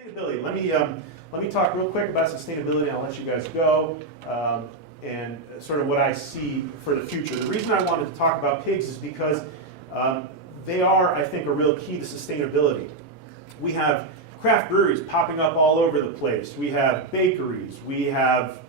Sustainability. Let me talk real quick about sustainability, and I'll let you guys go, and sort of what I see for the future. The reason I wanted to talk about pigs is because they are, I think, a real key to sustainability. We have craft breweries popping up all over the place. We have bakeries. We have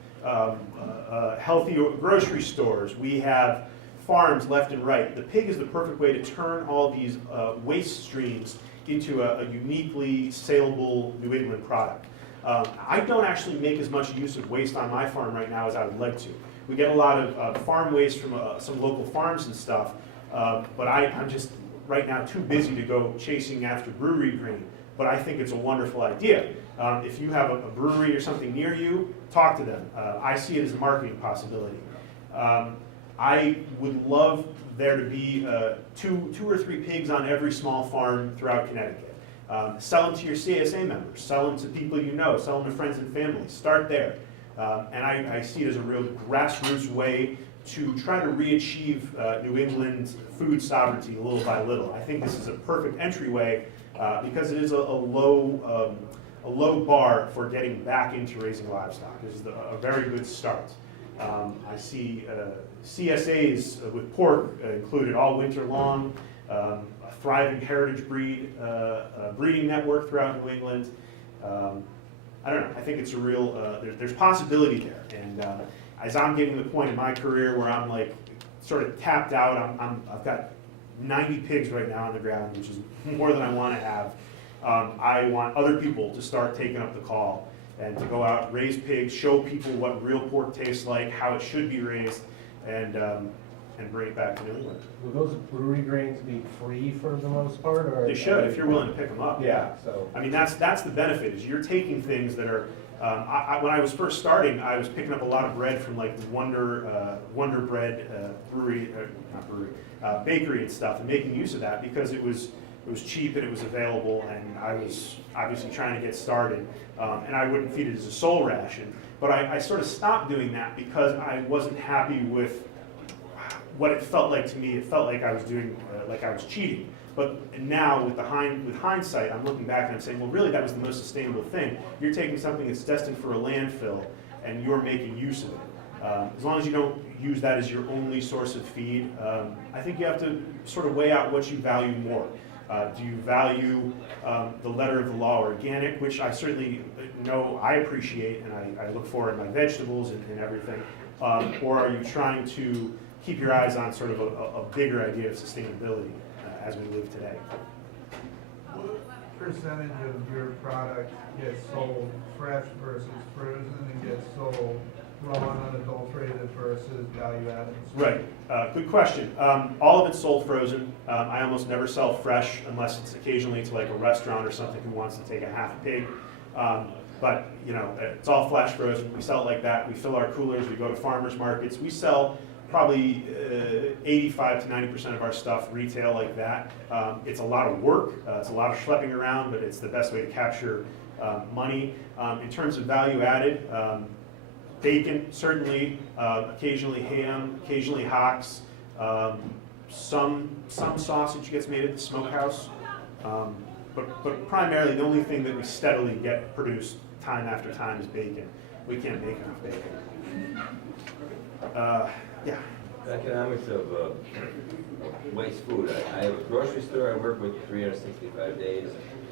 healthy grocery stores. We have farms left and right. The pig is the perfect way to turn all these waste streams into a uniquely saleable New England product. I don't actually make as much use of waste on my farm right now as I would like to. We get a lot of farm waste from some local farms and stuff, but I'm just right now too busy to go chasing after brewery grain. But I think it's a wonderful idea. If you have a brewery or something near you, talk to them. I see it as a marketing possibility. I would love there to be two or three pigs on every small farm throughout Connecticut. Sell them to your CSA members, sell them to people you know, sell them to friends and family. Start there. And I see it as a real grassroots way to try to re-achieve New England's food sovereignty little by little. I think this is a perfect entryway because it is a low bar for getting back into raising livestock. This is a very good start. I see CSAs with pork included all winter long, a thriving heritage breeding network throughout New England. I don't know, I think it's a real, there's possibility there. And as I'm getting to the point in my career where I'm like sort of tapped out, I've got 90 pigs right now on the ground, which is more than I want to have. I want other people to start taking up the call and to go out, raise pigs, show people what real pork tastes like, how it should be raised, and bring it back to New England. Will those brewery grains be free for the most part, or they should if you're willing to pick them up? Yeah. So I mean, that's the benefit is you're taking things that are. When I was first starting, I was picking up a lot of bread from like Wonder Bread brewery, not brewery, bakery and stuff, and making use of that because it was cheap and it was available, and I was obviously trying to get started, and I wouldn't feed it as a sole ration. But I sort of stopped doing that because I wasn't happy with what it felt like to me. It felt like I was doing, like I was cheating. But now with hindsight, I'm looking back and I'm saying, well, really that was the most sustainable thing. You're taking something that's destined for a landfill and you're making use of it. As long as you don't use that as your only source of feed, I think you have to sort of weigh out what you value more. Do you value the letter of the law organic, which I certainly know I appreciate and I look for in my vegetables and everything, or are you trying to keep your eyes on sort of a bigger idea of sustainability as we live today? What percentage of your product gets sold fresh versus frozen and gets sold raw and unadulterated versus value-added? Right, good question. All of it's sold frozen. I almost never sell fresh unless it's occasionally to like a restaurant or something who wants to take a half pig. But you know, it's all flash frozen. We sell it like that. We fill our coolers. We go to farmers markets. We sell probably 85 to 90% of our stuff retail like that. It's a lot of work. It's a lot of schlepping around, but it's the best way to capture money. In terms of value added, bacon, certainly, occasionally ham, occasionally hocks, some sausage gets made at the smokehouse, but primarily the only thing that we steadily get produced time after time is bacon. We can't make enough bacon. Yeah. Economics of waste food. I have a grocery store I work with 365 days.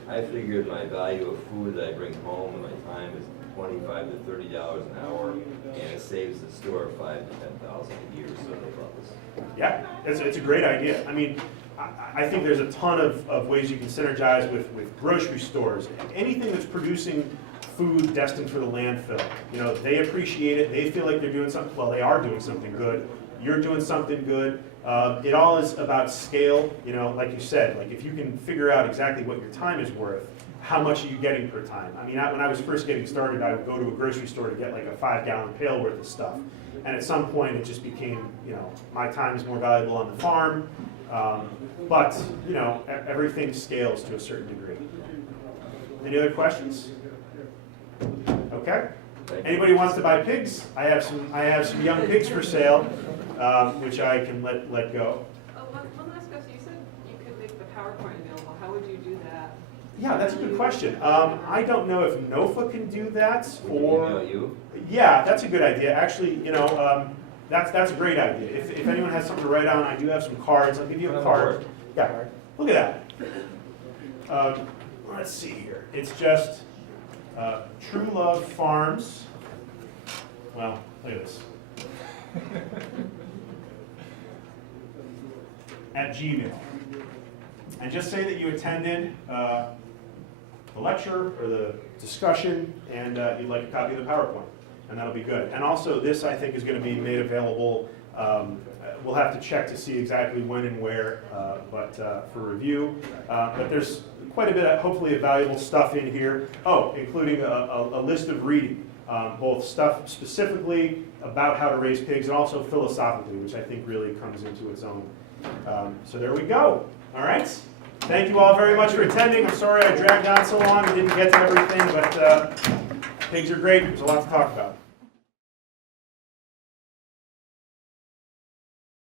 I figured my value of food that I bring home and my time is $25 to $30 an hour, and it saves the store $5,000 to $10,000 a year. So no problems. Yeah, it's a great idea. I mean, I think there's a ton of ways you can synergize with grocery stores. Anything that's producing food destined for the landfill. You know, they appreciate it. They feel like they're doing something. Well, they are doing something good. You're doing something good. It all is about scale. You know, like you said, like if you can figure out exactly what your time is worth, how much are you getting per time? I mean, when I was first getting started, I would go to a grocery store to get like a 5-gallon pail worth of stuff. And at some point, it just became, you know, my time is more valuable on the farm. But, you know, everything scales to a certain degree. Any other questions? Okay. Anybody wants to buy pigs? I have some young pigs for sale, which I can let go. One last question. You said you could make the PowerPoint available. How would you do that? Yeah, that's a good question. I don't know if NOFA can do that, Would you or... email you? Yeah, that's a good idea. Actually, that's a great idea. If anyone has something to write on, I do have some cards. I'll give you a card. Yeah, look at that. Let's see here. It's just Truelove Farms. Well, look at this. At Gmail. And just say that you attended the lecture or the discussion, and you'd like a copy of the PowerPoint, and that'll be good. And also, this, I think, is going to be made available. We'll have to check to see exactly when and where, but for review. But there's quite a bit of, hopefully, valuable stuff in here. Oh, including a list of reading, both stuff specifically about how to raise pigs and also philosophically, which I think really comes into its own. So there we go. All right. Thank you all very much for attending. I'm sorry I dragged on so long and didn't get to everything, but pigs are great. There's a lot to talk about.